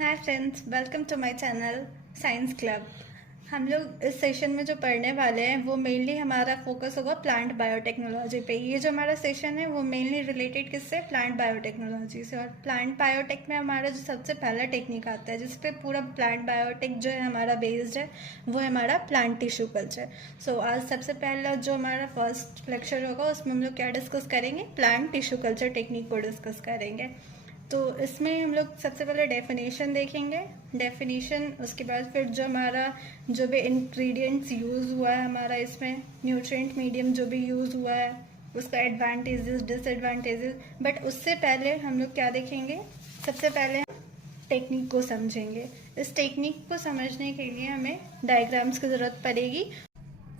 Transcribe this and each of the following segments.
Hi friends, welcome to my channel science club. हम लोग इस सेशन में जो पढ़ने वाले हैं वो मेनली हमारा फोकस होगा प्लांट बायोटेक्नोलॉजी पे। ये जो हमारा सेशन है वो मेनली रिलेटेड किससे, प्लांट बायोटेक्नोलॉजी से। और प्लांट बायोटेक में हमारा जो सबसे पहला टेक्निक आता है जिस पे पूरा प्लांट बायोटेक जो है हमारा बेस्ड है, वो है हमारा प्लांट टिश्यू कल्चर। सो आज सबसे पहला जो हमारा फर्स्ट लेक्चर होगा उसमें हम लोग क्या डिस्कस करेंगे, प्लांट टिश्यू कल्चर टेक्निक को डिस्कस करेंगे। तो इसमें हम लोग सबसे पहले डेफिनेशन देखेंगे, डेफिनेशन, उसके बाद फिर जो हमारा जो भी इंग्रेडिएंट्स यूज़ हुआ है हमारा इसमें, न्यूट्रिएंट मीडियम जो भी यूज़ हुआ है उसका एडवांटेजेस डिसएडवांटेजेस। बट उससे पहले हम लोग क्या देखेंगे, सबसे पहले टेक्निक को समझेंगे। इस टेक्निक को समझने के लिए हमें डायग्राम्स की ज़रूरत पड़ेगी।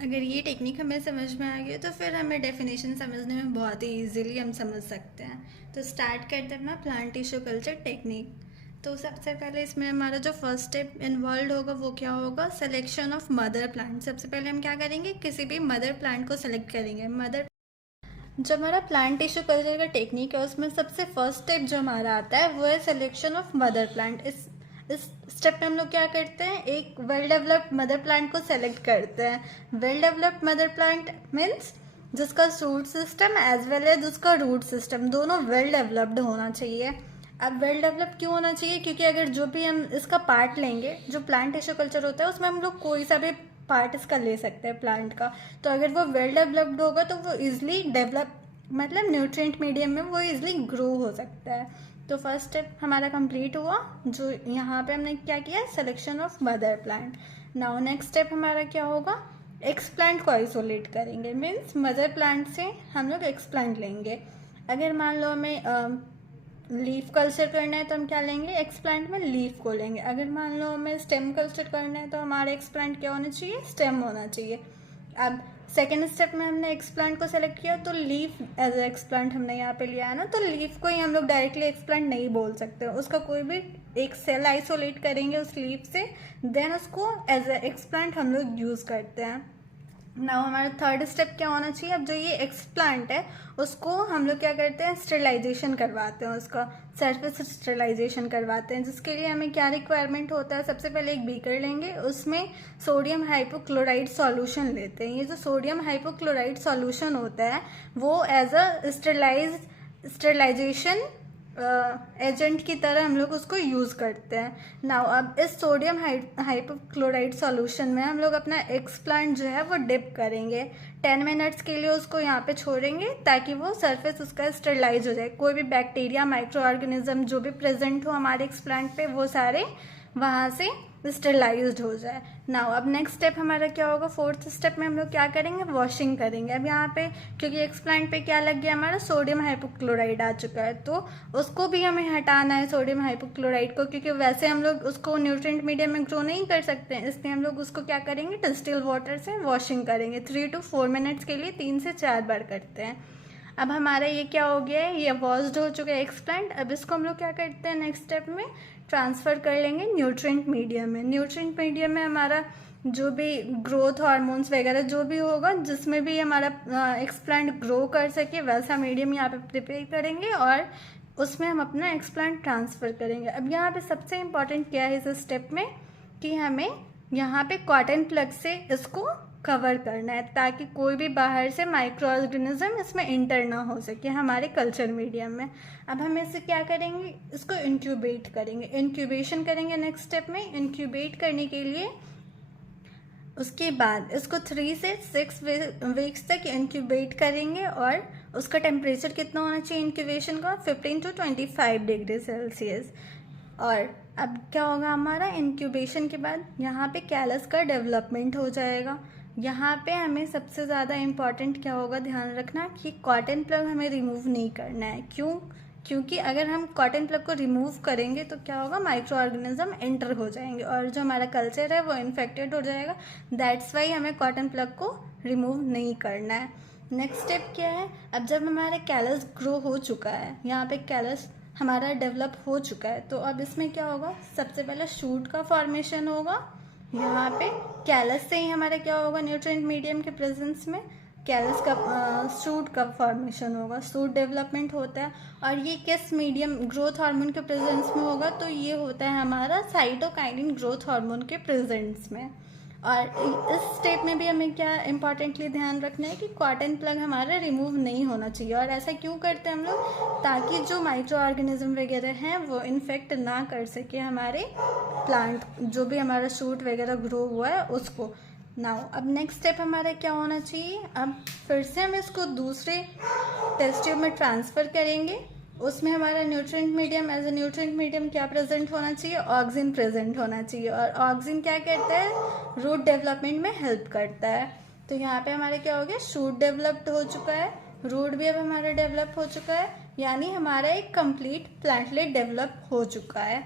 अगर ये टेक्निक हमें समझ में आ गई तो फिर हमें डेफिनेशन समझने में बहुत ही इजीली हम समझ सकते हैं। तो स्टार्ट करते हैं अपना प्लांट टिश्यू कल्चर टेक्निक। तो सबसे पहले इसमें हमारा जो फर्स्ट स्टेप इन्वॉल्व होगा वो क्या होगा, सिलेक्शन ऑफ मदर प्लांट। सबसे पहले हम क्या करेंगे, किसी भी मदर प्लांट को सेलेक्ट करेंगे। जो हमारा प्लांट टिश्यू कल्चर का टेक्निक है उसमें सबसे फर्स्ट स्टेप जो हमारा आता है वो है सिलेक्शन ऑफ मदर प्लांट। इस स्टेप में हम लोग क्या करते हैं, एक वेल डेवलप्ड मदर प्लांट को सेलेक्ट करते हैं। Well developed mother plant means जिसका root system as well as उसका रूट सिस्टम दोनों वेल डेवलप्ड होना चाहिए। अब वेल डेवलप्ड क्यों होना चाहिए, क्योंकि अगर जो भी हम इसका पार्ट लेंगे, जो प्लांट टिश्यू कल्चर होता है उसमें हम लोग कोई सा भी पार्ट इसका ले सकते हैं प्लांट का। तो अगर वो वेल डेवलप्ड होगा तो वो इजिली डेवलप, मतलब न्यूट्रिएंट मीडियम में वो इजिली ग्रो हो सकता है। तो फर्स्ट स्टेप हमारा कंप्लीट हुआ, जो यहाँ पे हमने क्या किया, selection of mother plant. Now next step हमारा क्या होगा, एक्सप्लांट को आइसोलेट करेंगे। मीन्स मदर प्लांट से हम लोग एक्सप्लांट लेंगे। अगर मान लो हमें लीफ कल्चर करना है तो हम क्या लेंगे, एक्सप्लांट में लीफ को लेंगे। अगर मान लो हमें स्टेम कल्चर करना है तो हमारा एक्सप्लांट क्या होना चाहिए, स्टेम होना चाहिए। अब सेकेंड स्टेप में हमने एक्सप्लांट को सेलेक्ट किया तो लीफ एज ए एक्सप्लांट हमने यहाँ पे लिया है ना, तो लीफ को ही हम लोग डायरेक्टली एक्सप्लांट नहीं बोल सकते, उसका कोई भी एक सेल आइसोलेट करेंगे उस लीफ से, देन उसको एज ए एक्सप्लांट हम लोग यूज़ करते हैं। नाउ हमारा थर्ड स्टेप क्या होना चाहिए, अब जो ये एक्सप्लांट है उसको हम लोग क्या करते हैं, स्टेरिलाइजेशन करवाते हैं, उसका सरफेस स्टेरिलाइजेशन करवाते हैं। जिसके लिए हमें क्या रिक्वायरमेंट होता है, सबसे पहले एक बीकर लेंगे, उसमें सोडियम हाइपोक्लोराइड सॉल्यूशन लेते हैं। ये जो सोडियम हाइपोक्लोराइड सॉल्यूशन होता है वो एज अ स्टेरिलाइजेशन एजेंट की तरह हम लोग उसको यूज़ करते हैं। नाउ अब इस सोडियम हाइपोक्लोराइड सॉल्यूशन में हम लोग अपना एक्सप्लांट जो है वो डिप करेंगे। 10 मिनट्स के लिए उसको यहाँ पे छोड़ेंगे ताकि वो सरफेस उसका स्टेरिलाइज हो जाए, कोई भी बैक्टीरिया माइक्रो ऑर्गेनिज्म जो भी प्रेजेंट हो हमारे एक्सप्लांट पे वो सारे वहाँ से स्टेरिलाइज्ड हो जाए। नाउ अब नेक्स्ट स्टेप हमारा क्या होगा, फोर्थ स्टेप में हम लोग क्या करेंगे, वॉशिंग करेंगे। अब यहाँ पे क्योंकि एक्सप्लांट पे क्या लग गया, हमारा सोडियम हाइपोक्लोराइड आ चुका है, तो उसको भी हमें हटाना है सोडियम हाइपोक्लोराइड को, क्योंकि वैसे हम लोग उसको न्यूट्रिएंट मीडियम में ग्रो नहीं कर सकते हैं, इसलिए हम लोग उसको क्या करेंगे, डिस्टिल वाटर से वॉशिंग करेंगे। 3 to 4 मिनट्स के लिए 3 से 4 बार करते हैं। अब हमारा ये क्या हो गया है, ये वॉश्ड हो चुका है एक्सप्लांट। अब इसको हम लोग क्या करते हैं, नेक्स्ट स्टेप में ट्रांसफ़र कर लेंगे न्यूट्रिएंट मीडियम में। न्यूट्रिएंट मीडियम में हमारा जो भी ग्रोथ हार्मोन्स वगैरह जो भी होगा, जिसमें भी हमारा एक्सप्लांट ग्रो कर सके वैसा मीडियम यहाँ पे प्रिपेयर करेंगे और उसमें हम अपना एक्सप्लांट ट्रांसफ़र करेंगे। अब यहाँ पे सबसे इम्पॉर्टेंट क्या है इस स्टेप में, कि हमें यहाँ पे कॉटन प्लग से इसको कवर करना है ताकि कोई भी बाहर से माइक्रो ऑर्गेनिज्म इसमें इंटर ना हो सके हमारे कल्चर मीडियम में। अब हम इसे क्या करेंगे, इसको इंक्यूबेट करेंगे, इंक्यूबेशन करेंगे नेक्स्ट स्टेप में। इंक्यूबेट करने के लिए उसके बाद इसको 3 से 6 वीक्स तक इंक्यूबेट करेंगे और उसका टेम्परेचर कितना होना चाहिए इंक्यूबेशन का, 15 to 25 डिग्री सेल्सियस। और अब क्या होगा, हमारा इंक्यूबेशन के बाद यहाँ पे कैलस का डेवलपमेंट हो जाएगा। यहाँ पे हमें सबसे ज़्यादा इम्पॉर्टेंट क्या होगा, ध्यान रखना कि कॉटन प्लग हमें रिमूव नहीं करना है। क्यों, क्योंकि अगर हम कॉटन प्लग को रिमूव करेंगे तो क्या होगा, माइक्रो ऑर्गेनिज्म एंटर हो जाएंगे और जो हमारा कल्चर है वो इन्फेक्टेड हो जाएगा। दैट्स वाई हमें कॉटन प्लग को रिमूव नहीं करना है। नेक्स्ट स्टेप क्या है, अब जब हमारा कैलस ग्रो हो चुका है, यहाँ पे कैलस हमारा डेवलप हो चुका है, तो अब इसमें क्या होगा, सबसे पहले शूट का फॉर्मेशन होगा। यहाँ पे कैलस से ही हमारा क्या होगा, न्यूट्रिएंट मीडियम के प्रेजेंस में कैलस का सूट का फॉर्मेशन होगा, सूट डेवलपमेंट होता है। और ये किस मीडियम ग्रोथ हार्मोन के प्रेजेंस में होगा, तो ये होता है हमारा साइटोकाइनिन ग्रोथ हार्मोन के प्रेजेंस में। और इस स्टेप में भी हमें क्या इंपॉर्टेंटली ध्यान रखना है कि कॉटन प्लग हमारा रिमूव नहीं होना चाहिए। और ऐसा क्यों करते हैं हम लोग, ताकि जो माइक्रो ऑर्गेनिज्म वगैरह हैं वो इन्फेक्ट ना कर सके हमारे प्लांट, जो भी हमारा शूट वगैरह ग्रो हुआ है उसको। नाउ अब नेक्स्ट स्टेप हमारा क्या होना चाहिए, अब फिर से हम इसको दूसरे टेस्ट ट्यूब में ट्रांसफ़र करेंगे। उसमें हमारा nutrient medium, as a nutrient medium क्या प्रेजेंट होना चाहिए, ऑक्सिन प्रेजेंट होना चाहिए। और ऑक्सिन क्या करता है, रूट डेवलपमेंट में हेल्प करता है। तो यहाँ पे हमारे क्या हो गया, शूट डेवलप्ड हो चुका है, रूट भी अब हमारा डेवलप हो चुका है, यानी हमारा एक कंप्लीट प्लांटलेट डेवलप हो चुका है।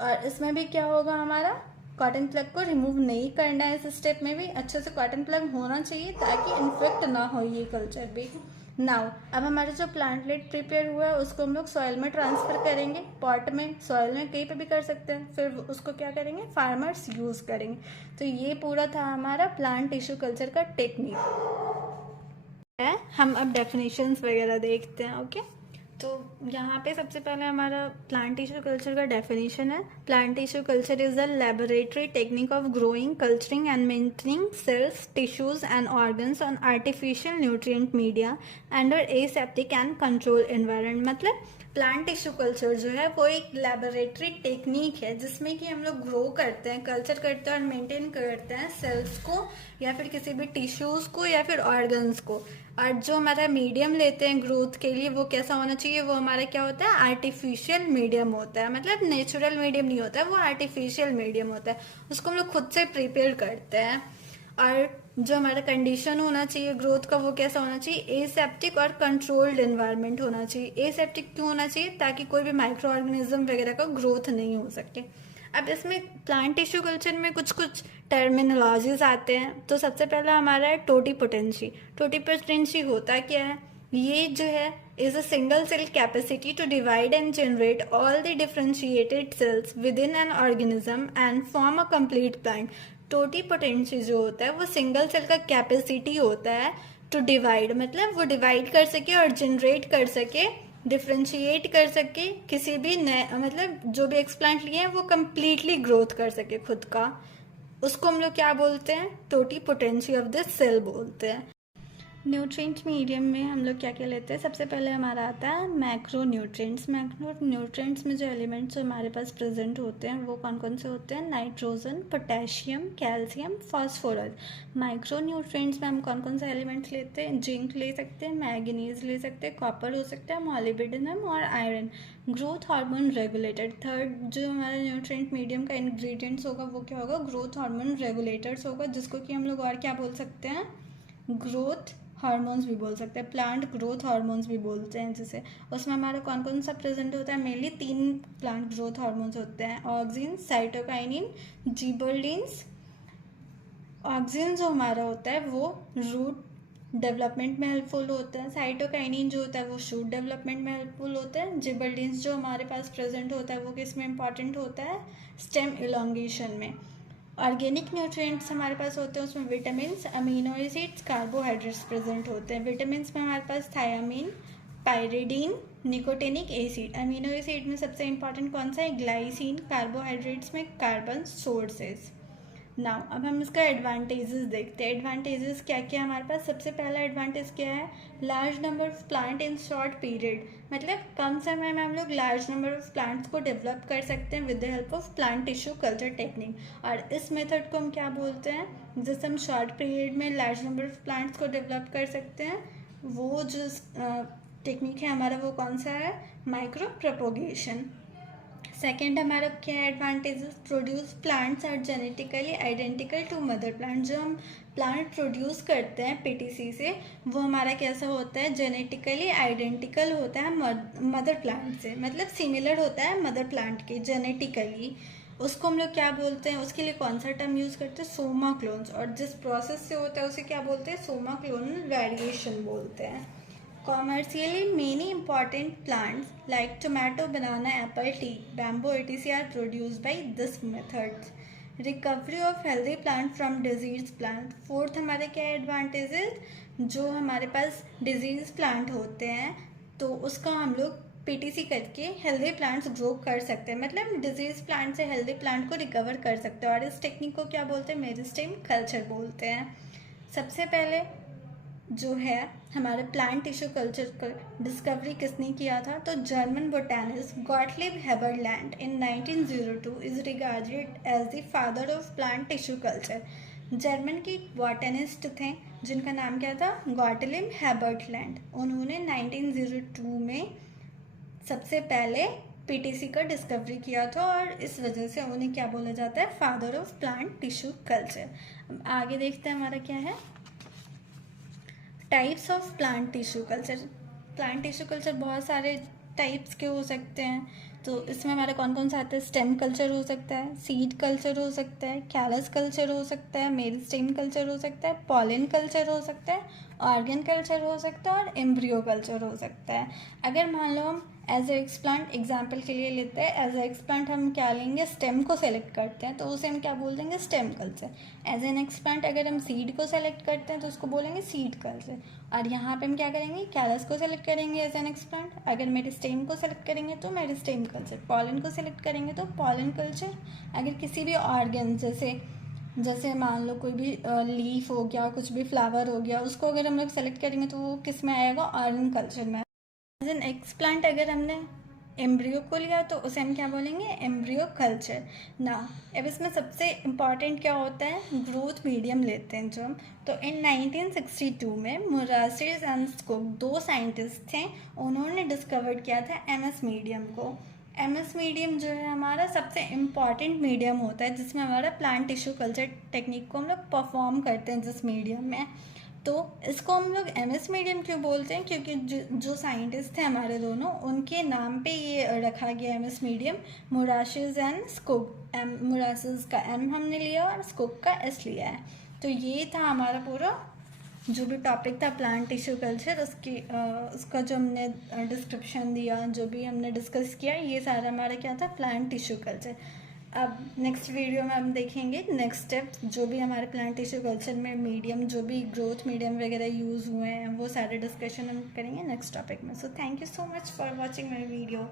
और इसमें भी क्या होगा, हमारा कॉटन प्लग को रिमूव नहीं करना है। इस स्टेप में भी अच्छे से कॉटन प्लग होना चाहिए ताकि इन्फेक्ट ना हो ये कल्चर भी। नाउ अब हमारा जो प्लांटलेट प्रिपेयर हुआ है उसको हम लोग सॉइल में ट्रांसफ़र करेंगे, पॉट में, सॉइल में, कहीं पे भी कर सकते हैं। फिर उसको क्या करेंगे, फार्मर्स यूज़ करेंगे। तो ये पूरा था हमारा प्लांट टिश्यू कल्चर का टेक्निक है। हम अब डेफिनेशंस वगैरह देखते हैं। ओके, तो यहाँ पे सबसे पहले हमारा प्लांट टिश्यू कल्चर का डेफिनेशन है। Plant tissue culture is a laboratory technique of growing, culturing and maintaining cells, tissues and organs on artificial nutrient media under aseptic and control environment. मतलब प्लांट टिश्यू कल्चर जो है वो एक laboratory technique है जिसमें कि हम लोग ग्रो करते हैं, कल्चर करते हैं और मेंटेन करते हैं सेल्स को या फिर किसी भी टिश्यूज को या फिर ऑर्गन्स को। और जो हमारा मीडियम लेते हैं ग्रोथ के लिए वो कैसा होना चाहिए, वो हमारा क्या होता है, आर्टिफिशियल मीडियम होता है। मतलब नेचुरल मीडियम नहीं होता है, वो आर्टिफिशियल मीडियम होता है, उसको हम लोग खुद से प्रिपेयर करते हैं। और जो हमारा कंडीशन होना चाहिए ग्रोथ का वो कैसा होना चाहिए, एसेप्टिक और कंट्रोल्ड एनवायरनमेंट होना चाहिए। एसेप्टिक क्यों होना चाहिए, ताकि कोई भी माइक्रो ऑर्गेनिज्म वगैरह का ग्रोथ नहीं हो सके। अब इसमें प्लांट टिश्यू कल्चर में कुछ कुछ टर्मिनोलॉजीज आते हैं। तो सबसे पहला हमारा है टोटीपोटेंसी। टोटीपोटेंसी होता क्या है, ये जो है is a single cell capacity to divide and generate all the differentiated cells within an organism and form a complete plant। Totipotency जो होता है वो सिंगल सेल का कैपेसिटी होता है टू डिवाइड, मतलब वो डिवाइड कर सके और जनरेट कर सके, डिफ्रेंशिएट कर सके किसी भी नए, मतलब जो भी एक्सप्लांट लिए हैं वो कम्प्लीटली ग्रोथ कर सके खुद का। उसको हम लोग क्या बोलते हैं, टोटीपोटेंसी ऑफ दिस सेल बोलते हैं। न्यूट्रिएंट मीडियम में हम लोग क्या क्या लेते हैं, सबसे पहले हमारा आता है मैक्रो न्यूट्रिएंट्स। मैक्रो न्यूट्रिएंट्स में जो एलिमेंट्स हमारे पास प्रेजेंट होते हैं वो कौन कौन से होते हैं, nitrogen, potassium, calcium, phosphorus. Micro nutrients में हम कौन कौन से एलिमेंट्स लेते हैं, जिंक ले सकते हैं, मैग्नीज ले सकते हैं, कॉपर हो सकता है, मॉलिब्डेनम और iron. Growth hormone regulator, third जो हमारा न्यूट्रिएंट मीडियम का इंग्रेडिएंट्स होगा वो क्या होगा, ग्रोथ हार्मोन रेगुलेटर्स होगा, जिसको कि हम लोग और क्या बोल सकते हैं, ग्रोथ हार्मोन्स भी बोल सकते हैं, प्लांट ग्रोथ हार्मोन्स भी बोलते हैं जिसे। उसमें हमारा कौन कौन सा प्रेजेंट होता है, मेनली 3 प्लांट ग्रोथ हार्मोन्स होते हैं, ऑक्सिन, साइटोकाइनिन, जिबर्लिन्स। ऑक्सिन जो हमारा होता है वो रूट डेवलपमेंट में हेल्पफुल होता है, साइटोकाइनिन जो होता है वो शूट डेवलपमेंट में हेल्पफुल होता है, जिबर्लिन्स जो हमारे पास प्रेजेंट होता है वो किस में इंपॉर्टेंट होता है, स्टेम इलोंगेशन में। ऑर्गेनिक न्यूट्रिएंट्स हमारे पास होते हैं, उसमें vitamin, amino acids, carbohydrates present होते हैं। विटामिन में हमारे पास thiamine, pyridine, nicotinic acid. Amino acid में सबसे इंपॉर्टेंट कौन सा है, ग्लाइसिन। कार्बोहाइड्रेट्स में कार्बन सोर्सेज। नाउ अब हम इसका एडवांटेजेस देखते हैं। एडवांटेजेस क्या क्या हमारे पास, सबसे पहला एडवांटेज क्या है, large number of plant in short period. मतलब कम समय में हम लोग लार्ज नंबर ऑफ प्लांट्स को डेवलप कर सकते हैं with the help of plant tissue culture technique. और इस मेथड को हम क्या बोलते हैं, जिससे हम शॉर्ट पीरियड में लार्ज नंबर ऑफ प्लांट्स को डेवलप कर सकते हैं, वो जो टेक्निक है हमारा वो कौन सा है, माइक्रो प्रोपोगेशन। सेकेंड हमारा क्या है advantages, produce plants are genetically identical to mother plant. जो हम प्लांट प्रोड्यूस करते हैं पीटीसी से वो हमारा कैसा होता है, जेनेटिकली आइडेंटिकल होता है मदर प्लांट से, मतलब सिमिलर होता है मदर प्लांट के जेनेटिकली। उसको हम लोग क्या बोलते हैं, उसके लिए कौन सा टर्म यूज़ करते हैं, सोमा क्लोन्स। और जिस प्रोसेस से होता है उसे क्या बोलते हैं, सोमा क्लोनल वेरिएशन बोलते हैं। Commercially, many important plants like tomato, banana, apple, tea, bamboo, etc. are produced by this method. Recovery of healthy plant from diseased plant. Fourth हमारे क्या एडवांटेजेस, जो हमारे पास डिजीज़ प्लांट होते हैं तो उसका हम लोग पीटीसी करके हेल्दी प्लांट्स ग्रो कर सकते हैं, मतलब डिजीज प्लांट से हेल्दी प्लांट को रिकवर कर सकते हैं। और इस टेक्निक को क्या बोलते हैं? मेरिस्टेम कल्चर बोलते हैं। सबसे पहले जो है हमारे प्लांट टिश्यू कल्चर का डिस्कवरी किसने किया था? तो German botanist Gottlieb Haberlandt in 1902 is regarded as the father of plant tissue culture. German की बॉटनिस्ट थे जिनका नाम क्या था? Gottlieb Haberlandt. उन्होंने 1902 में सबसे पहले पीटीसी का डिस्कवरी किया था और इस वजह से उन्हें क्या बोला जाता है? Father of plant tissue culture. आगे देखते हैं हमारा क्या है, types of plant tissue culture. Plant tissue culture बहुत सारे टाइप्स के हो सकते हैं, तो इसमें हमारे कौन कौन से आते हैं? स्टेम कल्चर हो सकता है, सीड कल्चर हो सकता है, कैलस कल्चर हो सकता है, मेरिस्टेम कल्चर हो सकता है, पॉलन कल्चर हो सकता है, ऑर्गन कल्चर हो सकता है और एम्ब्रियो कल्चर हो सकता है। अगर मान लो हम एज ए एक्सप्लांट एग्जाम्पल के लिए लेते हैं, एज ए एक्सप्लांट हम क्या लेंगे? स्टेम को सेलेक्ट करते हैं तो उसे हम क्या बोल देंगे? Stem culture. As an explant अगर हम सीड को सेलेक्ट करते हैं तो उसको बोलेंगे सीड कल्चर। और यहाँ पे हम क्या करेंगे? कैलस को सेलेक्ट करेंगे एज एन एक्सप्लांट। अगर मेरिस्टेम को सेलेक्ट करेंगे तो मेरिस्टेम कल्चर। पॉलन को सेलेक्ट करेंगे तो पॉलन कल्चर। अगर किसी भी ऑर्गन जैसे मान लो कोई भी लीफ हो गया, कुछ भी फ्लावर हो गया, उसको अगर हम लोग सेलेक्ट करेंगे तो वो किस में आएगा? ऑर्गन कल्चर में। एज एन एक्सप्लांट अगर हमने एम्ब्रियो को लिया तो उसे हम क्या बोलेंगे? एम्ब्रियो कल्चर ना। अब इसमें सबसे इम्पॉर्टेंट क्या होता है? ग्रोथ मीडियम लेते हैं जो हम। तो इन 1962 में मोरासेस एंड स्कोक, दो साइंटिस्ट थे, उन्होंने डिस्कवर किया था एमएस मीडियम को। एमएस मीडियम जो है हमारा सबसे इम्पॉर्टेंट मीडियम होता है जिसमें हमारा प्लांट टिश्यू कल्चर टेक्निक को हम लोग परफॉर्म करते हैं जिस मीडियम में। तो इसको हम लोग एमएस मीडियम क्यों बोलते हैं? क्योंकि जो साइंटिस्ट थे हमारे दोनों, उनके नाम पे ये रखा गया एमएस मीडियम। मोरासेस एंड स्कोक, मोरासेस का एम हमने लिया और स्कोक का एस लिया है। तो ये था हमारा पूरा जो भी टॉपिक था प्लांट टिश्यू कल्चर, उसका जो हमने डिस्क्रिप्शन दिया, जो भी हमने डिस्कस किया, ये सारा हमारा क्या था? Plant tissue culture. अब नेक्स्ट वीडियो में हम देखेंगे नेक्स्ट स्टेप, जो भी हमारे प्लांट टिश्यू कल्चर में मीडियम, जो भी ग्रोथ मीडियम वगैरह यूज़ हुए हैं, वो सारे डिस्कशन हम करेंगे नेक्स्ट टॉपिक में। So thank you so much for watching my video.